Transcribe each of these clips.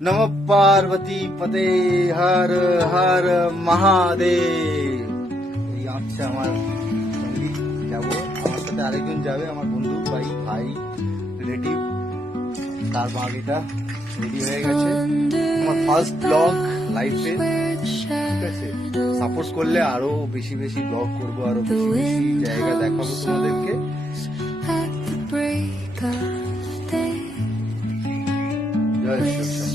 नमः पार्वती पते हर हर महादेव। এই আসছে আমার সঙ্গী, যাবো আমার সাথে আরেকজন যাবে, আমার বন্ধু ভাই রিলেটিভ। তার বাড়িটা রেডি হয়ে গেছে। আমার ফার্স্ট ব্লগ লাইফে, ঠিক আছে? সাপোর্ট করলে আরো বেশি বেশি ব্লগ করবো, আরো বেশি বেশি জায়গা দেখাবো তোমাদেরকে। জয় শ্রী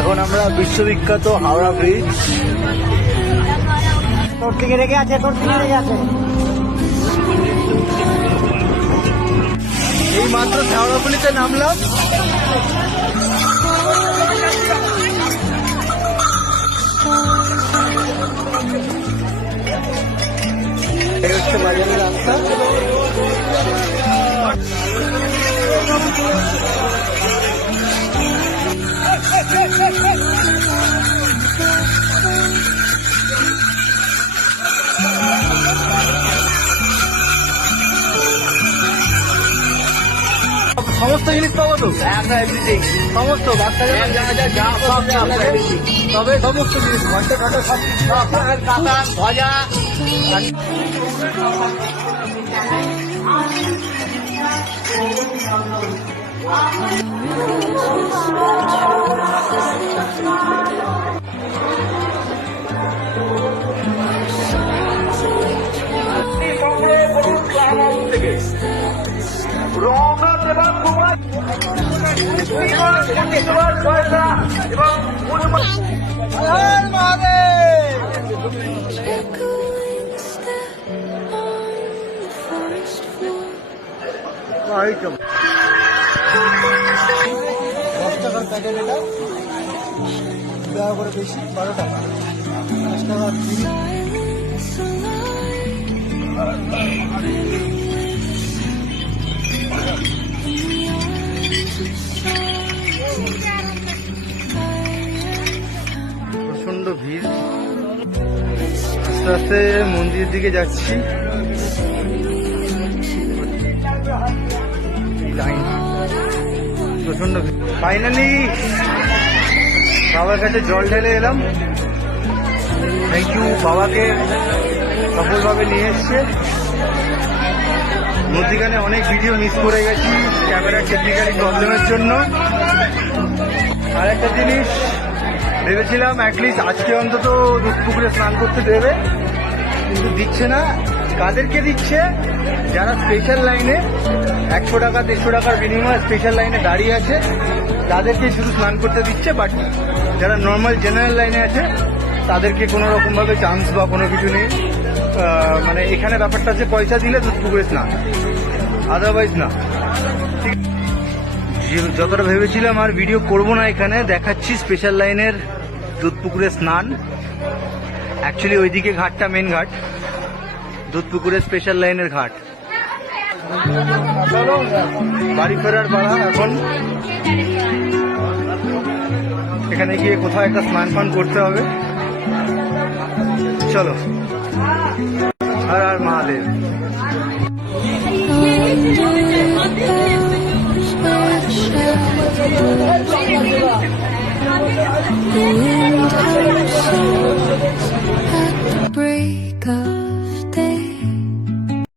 এখন আমরা বিশ্ববিখ্যাত হাওড়া ব্রিজ। তোর দিকে রেখে আছে। এই মাত্র হাওড়া ব্রিজে নামলাম। এই হচ্ছে বাজারের রাস্তা। সমস্ত জিনিস পাবো তো, সমস্ত বাচ্চাদের তবে সমস্ত জিনিস ঘন্টা ঘন্টা সব কাঁচা ভাজা। দশ টাকার প্যাকেট, এটা 2 টাকা করে বেশি, 12 টাকা, 5 টাকা। প্রচন্ড ভিড়। আস্তে আস্তে মন্দিরের দিকে যাচ্ছি। প্রচন্ড ভিড়। ফাইনালি বাবার কাছে জল ঢেলে এলাম। থ্যাংক ইউ, বাবাকে সফলভাবে নিয়ে এসছে। মধ্যিখানে অনেক ভিডিও মিস করে গেছি ক্যামেরার টেকনিক্যালি প্রবলেমের জন্য। আর একটা জিনিস ভেবেছিলাম, অ্যাটলিস্ট আজকে অন্তত দুধ পুকুরে স্নান করতে দেবে, কিন্তু দিচ্ছে না। কাদেরকে দিচ্ছে? যারা স্পেশাল লাইনে 100 টাকা 150 টাকার বিনিময়ে স্পেশাল লাইনে দাঁড়িয়ে আছে, তাদেরকে শুধু স্নান করতে দিচ্ছে। বাট যারা নর্মাল জেনারেল লাইনে আছে তাদেরকে কোনো রকমভাবে চান্স বা কোনো কিছু নেই। মানে এখানে ব্যাপারটা আছে পয়সা দিলে দুধ পুকুরে স্নান, আদারওয়াইজ না। ঠিক, যতটা ভেবেছিলাম আর ভিডিও করবো না, এখানে দেখাচ্ছি স্পেশাল লাইনের দুধ পুকুরে স্নান। অ্যাকচুয়ালি ওইদিকে ঘাটটা মেন ঘাট, দুধ পুকুরে স্পেশাল লাইনের ঘাট। বাড়ি ফেরার পাড়া এখন। এখানে গিয়ে কোথাও একটা স্নান ফান করতে হবে। চলো, হর হর মহাদেব। The